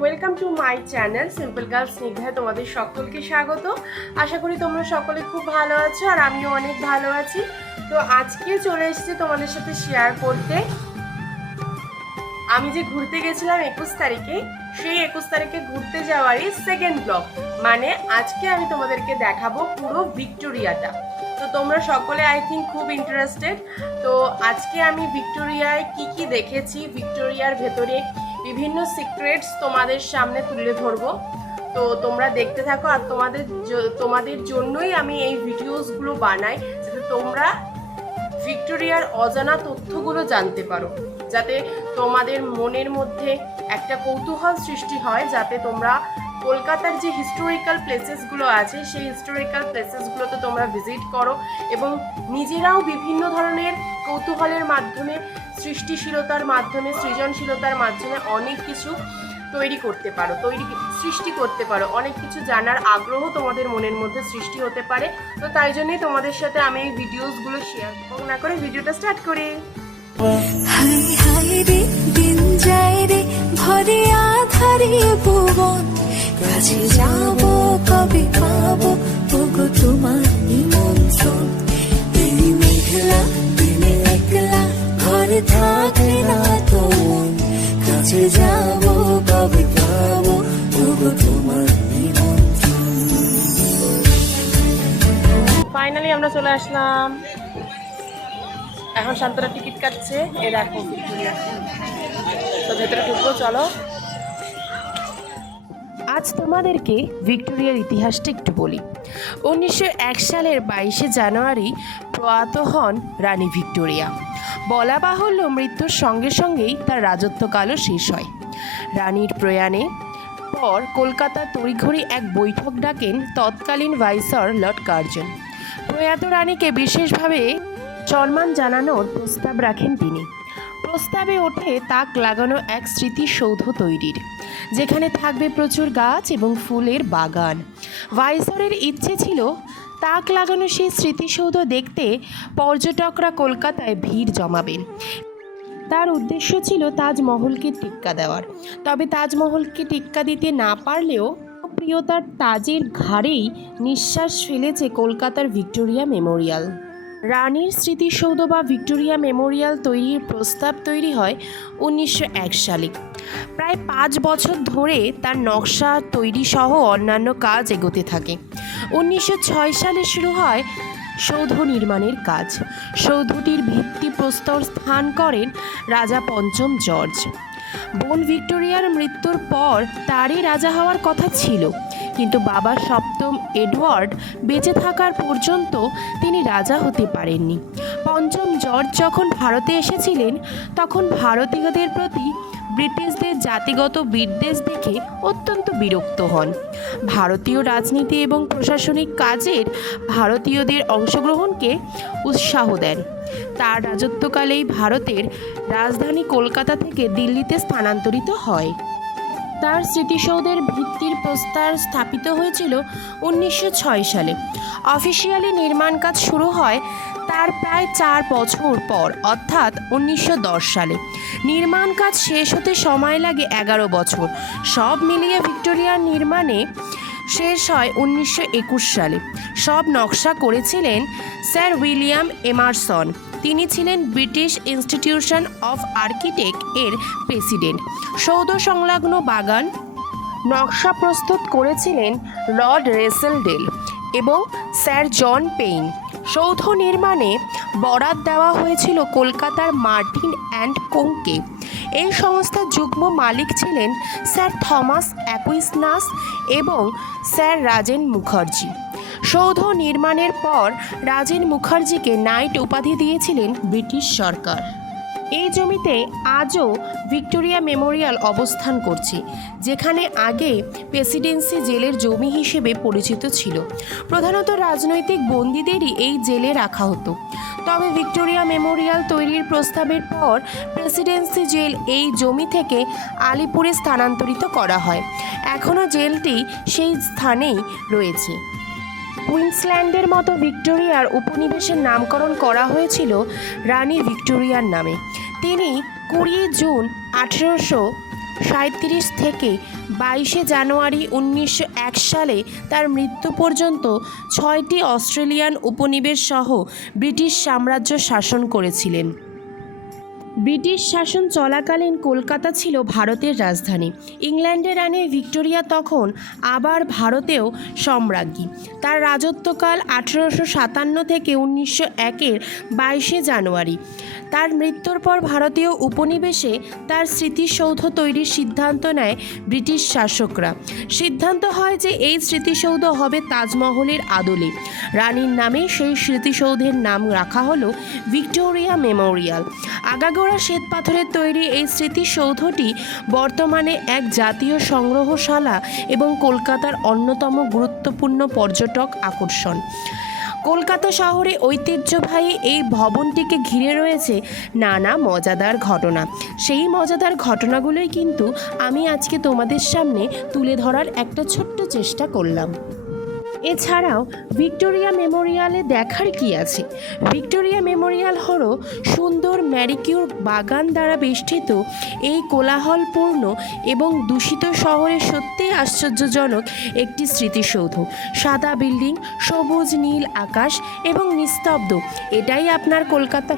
Welcome to my channel simple girls Snigdha তোমাদের সকলকে স্বাগত। আশা করি তোমরা সকলে খুব ভালো আছো আর আমিও অনেক ভালো আছি। তো আজকে চলে এসেছি তোমাদের সাথে শেয়ার করতে। আমি যে ঘুরতে গেছিলাম একুশ তারিখে, সেই একুশ তারিখে ঘুরতে যাওয়ারই সেকেন্ড ব্লগ মানে আজকে আমি তোমাদেরকে দেখাবো পুরো ভিক্টোরিয়াটা। তো তোমরা সকলে আই থিঙ্ক খুব ইন্টারেস্টেড তো আজকে আমি ভিক্টোরিয়ায় কি কি দেখেছি, ভিক্টোরিয়ার ভেতরে বিভিন্ন সিক্রেটস তোমাদের সামনে তুলে ধরবো। তো তোমরা দেখতে থাকো আর তোমাদের তোমাদের জন্যই আমি এই ভিডিওসগুলো বানাই যাতে তোমরা ভিক্টোরিয়ার অজানা তথ্যগুলো জানতে পারো। যাতে তোমাদের মনের মধ্যে একটা কৌতূহল সৃষ্টি হয়, যাতে তোমরা কলকাতার যে হিস্টোরিক্যাল প্লেসেসগুলো আছে, সেই হিস্টোরিক্যাল প্লেসেসগুলোতে তোমরা ভিজিট করো এবং নিজেরাও বিভিন্ন ধরনের কৌতূহলের মাধ্যমে, সৃষ্টিশীলতার মাধ্যমে, সৃজনশীলতার মাধ্যমে অনেক কিছু তৈরি করতে পারো, তৈরি সৃষ্টি করতে পারো। অনেক কিছু জানার আগ্রহ তোমাদের মনের মধ্যে সৃষ্টি হতে পারে। তো তাই জন্যই তোমাদের সাথে আমি এই ভিডিওসগুলো শেয়ার না করে ভিডিওটা স্টার্ট করি। হাই হাই রে, দিন যায় রে, ভরে আধারে ভুবন। কাছে যাব, কবে পাবো ওগো তোমার নিমন্ত্রণ। এই মেঘলা একলা ঘরে না তো কাছে যাব তোমার ফাইনালি আমরা চলে আসলাম। এখন শান্তরা টিকিট কাটছে। এ দেখো তো ভেতরে ঢুকবো, চলো। আজ তোমাদেরকে ভিক্টোরিয়ার ইতিহাসটা একটু বলি। উনিশশো এক সালের বাইশে জানুয়ারি প্রয়াত হন রানী ভিক্টোরিয়া। বলা বাহুল্য মৃত্যুর সঙ্গে সঙ্গেই তার রাজত্বকালও শেষ হয়। রানীর প্রয়াণে পর কলকাতার তড়িঘড়ি এক বৈঠক ডাকেন তৎকালীন ভাইসর লর্ড কার্জন। প্রয়াত রানীকে বিশেষভাবে সম্মান জানানোর প্রস্তাব রাখেন তিনি। প্রস্তাবে ওঠে তাক লাগানো এক স্মৃতিসৌধ তৈরির, যেখানে থাকবে প্রচুর গাছ এবং ফুলের বাগান। ভাইসরের ইচ্ছে ছিল তাক লাগানো সেই স্মৃতিসৌধ দেখতে পর্যটকরা কলকাতায় ভিড় জমাবেন তার উদ্দেশ্য ছিল তাজমহলকে টিক্কা দেওয়ার। তবে তাজমহলকে টিক্কা দিতে না পারলেও প্রিয়তার তাজের ঘাড়েই নিঃশ্বাস ফেলেছে কলকাতার ভিক্টোরিয়া মেমোরিয়াল। রানীর স্মৃতিসৌধ বা ভিক্টোরিয়া মেমোরিয়াল তৈরির প্রস্তাব তৈরি হয় উনিশশো এক সালে। প্রায় পাঁচ বছর ধরে তার নকশা তৈরি সহ অন্যান্য কাজ এগোতে থাকে। উনিশশো ছয় সালে শুরু হয় সৌধ নির্মাণের কাজ। সৌধটির ভিত্তি ভিত্তিপ্রস্তর স্থান করেন রাজা পঞ্চম জর্জ। বোন ভিক্টোরিয়ার মৃত্যুর পর তারই রাজা হওয়ার কথা ছিল। কিন্তু বাবা সপ্তম এডওয়ার্ড বেঁচে থাকার পর্যন্ত তিনি রাজা হতে পারেননি। পঞ্চম জর্জ যখন ভারতে এসেছিলেন, তখন ভারতীয়দের প্রতি ব্রিটিশদের জাতিগত বিদ্বেষ দেখে অত্যন্ত বিরক্ত হন। ভারতীয় রাজনীতি এবং প্রশাসনিক কাজের ভারতীয়দের অংশগ্রহণকে উৎসাহ দেন। তার রাজত্বকালেই ভারতের রাজধানী কলকাতা থেকে দিল্লিতে স্থানান্তরিত হয়। তার স্মৃতিসৌধের ভিত্তির প্রস্তার স্থাপিত হয়েছিল উনিশশো ছয় সালে। অফিসিয়ালি নির্মাণ কাজ শুরু হয় তার প্রায় চার বছর পর, অর্থাৎ উনিশশো দশ সালে। নির্মাণ কাজ শেষ হতে সময় লাগে এগারো বছর। সব মিলিয়ে ভিক্টোরিয়ার নির্মাণে শেষ হয় উনিশশো একুশ সালে। সব নকশা করেছিলেন স্যার উইলিয়াম এমারসন। তিনি ছিলেন ব্রিটিশ ইনস্টিটিউশন অফ আর্কিটেক্ট এর প্রেসিডেন্ট। সৌধ সংলগ্ন বাগান নকশা প্রস্তুত করেছিলেন লর্ড রেসেলডেল এবং স্যার জন পেইন। সৌধ নির্মাণে বরাত দেওয়া হয়েছিল কলকাতার মার্টিন অ্যান্ড কোংকে এই সংস্থার যুগ্ম মালিক ছিলেন স্যার থমাস অ্যাকুইসনাস এবং স্যার রাজেন মুখার্জি। সৌধ নির্মাণের পর রাজেন মুখার্জিকে নাইট উপাধি দিয়েছিলেন ব্রিটিশ সরকার। এই জমিতে আজও ভিক্টোরিয়া মেমোরিয়াল অবস্থান করছে, যেখানে আগে প্রেসিডেন্সি জেলের জমি হিসেবে পরিচিত ছিল। প্রধানত রাজনৈতিক বন্দীদেরই এই জেলে রাখা হতো। তবে ভিক্টোরিয়া মেমোরিয়াল তৈরির প্রস্তাবের পর প্রেসিডেন্সি জেল এই জমি থেকে আলিপুরে স্থানান্তরিত করা হয়। এখনও জেলটি সেই স্থানেই রয়েছে। কুইন্সল্যান্ডের মতো ভিক্টোরিয়ার উপনিবেশের নামকরণ করা হয়েছিল রানী ভিক্টোরিয়ার নামে। তিনি কুড়ি জুন আঠেরোশো সাঁত্রিশ থেকে বাইশে জানুয়ারি উনিশশো এক সালে তার মৃত্যু পর্যন্ত ছয়টি অস্ট্রেলিয়ান উপনিবেশ সহ ব্রিটিশ সাম্রাজ্য শাসন করেছিলেন। ব্রিটিশ শাসন চলাকালীন কলকাতা ছিল ভারতের রাজধানী। ইংল্যান্ডের রানী ভিক্টোরিয়া তখন আবার ভারতেও সম্রাজ্ঞী। তার রাজত্বকাল আঠেরোশো সাতান্ন থেকে উনিশশো একের বাইশে জানুয়ারি। তার মৃত্যুর পর ভারতীয় উপনিবেশে তার স্মৃতিসৌধ তৈরির সিদ্ধান্ত নেয় ব্রিটিশ শাসকরা। সিদ্ধান্ত হয় যে এই স্মৃতিসৌধ হবে তাজমহলের আদলে। রানীর নামে সেই স্মৃতিসৌধের নাম রাখা হলো ভিক্টোরিয়া মেমোরিয়াল। আগাগোড়া শ্বেত পাথরের তৈরি এই স্মৃতিসৌধটি বর্তমানে এক জাতীয় সংগ্রহশালা এবং কলকাতার অন্যতম গুরুত্বপূর্ণ পর্যটক আকর্ষণ। কলকাতা শহরে ঐতিহ্যবাহী এই ভবনটিকে ঘিরে রয়েছে নানা মজাদার ঘটনা। সেই মজাদার ঘটনাগুলোই কিন্তু আমি আজকে তোমাদের সামনে তুলে ধরার একটা ছোট্ট চেষ্টা করলাম। এছাড়াও ভিক্টোরিয়া মেমোরিয়ালে দেখার কি আছে? ভিক্টোরিয়া মেমোরিয়াল হল সুন্দর ম্যারিকিউর বাগান দ্বারা বেষ্টিত এই কোলাহলপূর্ণ এবং দূষিত শহরে সত্যিই আশ্চর্যজনক একটি স্মৃতিসৌধ। সাদা বিল্ডিং, সবুজ নীল আকাশ এবং নিস্তব্ধ, এটাই আপনার কলকাতা।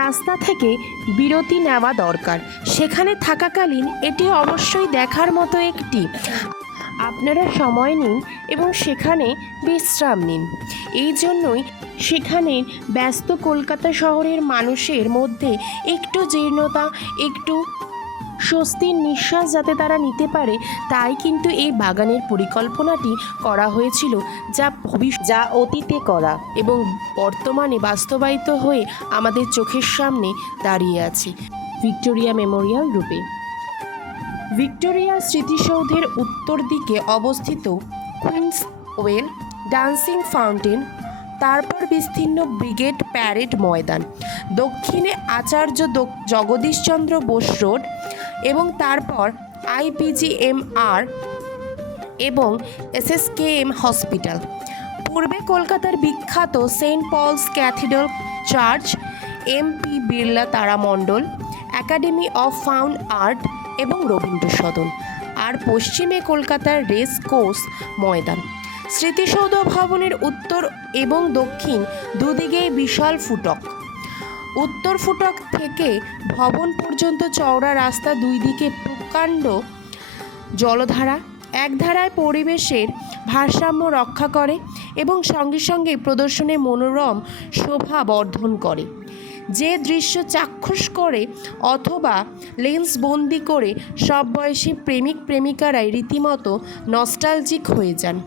রাস্তা থেকে বিরতি নেওয়া দরকার। সেখানে থাকাকালীন এটি অবশ্যই দেখার মতো একটি আপনারা সময় নিন এবং সেখানে বিশ্রাম নিন। এই জন্যই সেখানের ব্যস্ত কলকাতা শহরের মানুষের মধ্যে একটু জীর্ণতা, একটু স্বস্তির নিঃশ্বাস যাতে তারা নিতে পারে, তাই কিন্তু এই বাগানের পরিকল্পনাটি করা হয়েছিল, যা ভবিষ্যৎ যা অতীতে করা এবং বর্তমানে বাস্তবায়িত হয়ে আমাদের চোখের সামনে দাঁড়িয়ে আছে। ভিক্টোরিয়া মেমোরিয়াল রূপে। ভিক্টোরিয়া স্মৃতিসৌধের উত্তর দিকে অবস্থিত কুইন্স ওয়েল ডান্সিং ফাউন্টেন, তারপর বিস্তীর্ণ ব্রিগেড প্যারেড ময়দান, দক্ষিণে আচার্য জগদীশচন্দ্র বোস রোড এবং তারপর আইপিজিএমআর এবং এসএসকেএম হসপিটাল। পূর্বে কলকাতার বিখ্যাত Saint Paul's Cathedral Church MP Birla তারামণ্ডল, Academy of found art এবং রবীন্দ্র সদন আর পশ্চিমে কলকাতার রেস কোর্স ময়দান। স্মৃতিসৌধ ভবনের উত্তর এবং দক্ষিণ দুদিকেই বিশাল ফুটক। উত্তর ফুটক থেকে ভবন পর্যন্ত চওড়া রাস্তা দুই দিকে প্রকাণ্ড জলধারা। এক ধারায় পরিবেশের ভারসাম্য রক্ষা করে এবং সঙ্গে সঙ্গে প্রদর্শনের মনোরম শোভা বর্ধন করে। যে দৃশ্য চাক্ষুষ করে অথবা লেন্স বন্দি করে সব বয়সী প্রেমিক প্রেমিকারাই রীতিমতো নস্টালজিক হয়ে যান।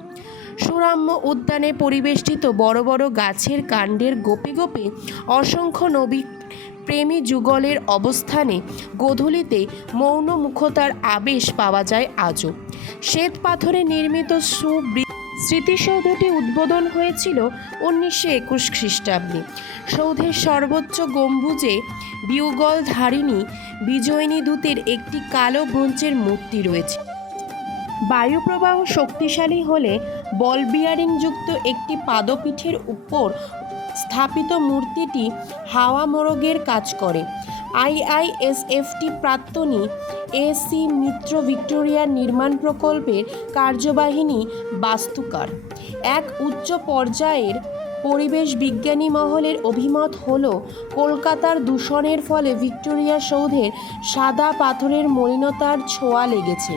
সুরাম্য উদ্যানে পরিবেষ্টিত বড় বড় গাছের কাণ্ডের গোপে গোপে অসংখ্য নবী প্রেমী যুগলের অবস্থানে গোধূলিতে মৌন মুখতার আবেশ পাওয়া যায় আজও। শ্বেত পাথরে নির্মিত সুবৃ স্মৃতিসৌধটি উদ্বোধন হয়েছিল উনিশশো একুশ খ্রিস্টাব্দে। সৌধের সর্বোচ্চ গম্বুজে বিউগল ধারিণী বিজয়িনী দূতের একটি কালো ব্রোঞ্চের মূর্তি রয়েছে। বায়ুপ্রবাহ শক্তিশালী হলে বল বিয়ারিংযুক্ত একটি পাদপীঠের উপর স্থাপিত মূর্তিটি হাওয়া মোরগের কাজ করে। আইআইএসএফটি প্রাক্তনী এসি মিত্র ভিক্টোরিয়া নির্মাণ প্রকল্পের কার্যবাহিনী বাস্তুকার। এক উচ্চ পর্যায়ের পরিবেশ বিজ্ঞানী মহলের অভিমত হল কলকাতার দূষণের ফলে ভিক্টোরিয়া সৌধের সাদা পাথরের মলিনতার ছোঁয়া লেগেছে।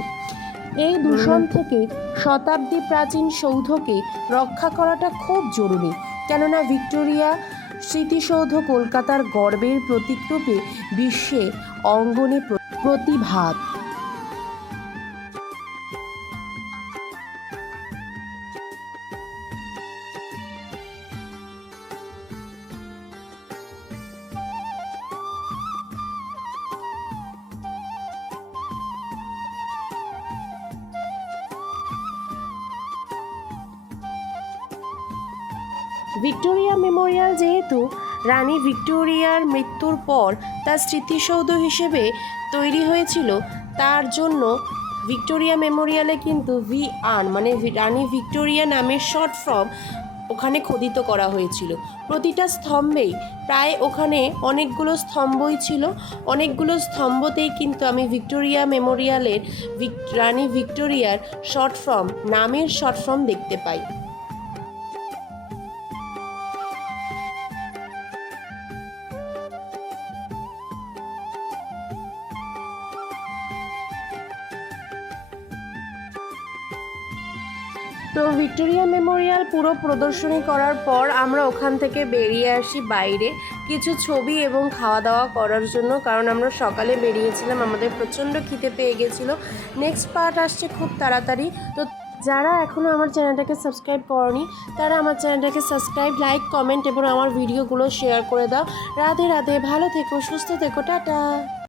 এই দূষণ থেকে শতাব্দী প্রাচীন সৌধকে রক্ষা করাটা খুব জরুরি কেননা ভিক্টোরিয়া স্মৃতিসৌধ কলকাতার গর্বের প্রতীকরূপে বিশ্বে অঙ্গনে প্র- প্রতিভাত। ভিক্টোরিয়া মেমোরিয়াল যেহেতু, রানী ভিক্টোরিয়ার মৃত্যুর পর তার স্মৃতিসৌধ হিসেবে তৈরি হয়েছিল, তার জন্য ভিক্টোরিয়া মেমোরিয়ালে কিন্তু ভি আর মানে রানী ভিক্টোরিয়া নামের শর্ট ফর্ম ওখানে খোদিত করা হয়েছিল। প্রতিটা স্তম্ভেই প্রায় ওখানে অনেকগুলো স্তম্ভই ছিল। অনেকগুলো স্তম্ভতেই কিন্তু আমি ভিক্টোরিয়া মেমোরিয়ালের রানী ভিক্টোরিয়ার শর্ট ফর্ম, নামের শর্ট ফর্ম দেখতে পাই। ভিক্টোরিয়া মেমোরিয়াল পুরো প্রদর্শনী করার পর আমরা ওখান থেকে বেরিয়ে আসি বাইরে। কিছু ছবি এবং খাওয়া দাওয়া করার জন্য, কারণ আমরা সকালে বেরিয়েছিলাম, আমাদের প্রচণ্ড খিদে পেয়ে গেছিল। নেক্সট পার্ট আসছে খুব তাড়াতাড়ি। তো যারা এখনও আমার চ্যানেলটাকে সাবস্ক্রাইব করনি, তারা আমার চ্যানেলটাকে সাবস্ক্রাইব লাইক কমেন্ট এবং আমার ভিডিওগুলো শেয়ার করে দাও। রাধে রাধে, ভালো থেকো, সুস্থ থেকো, টাটা!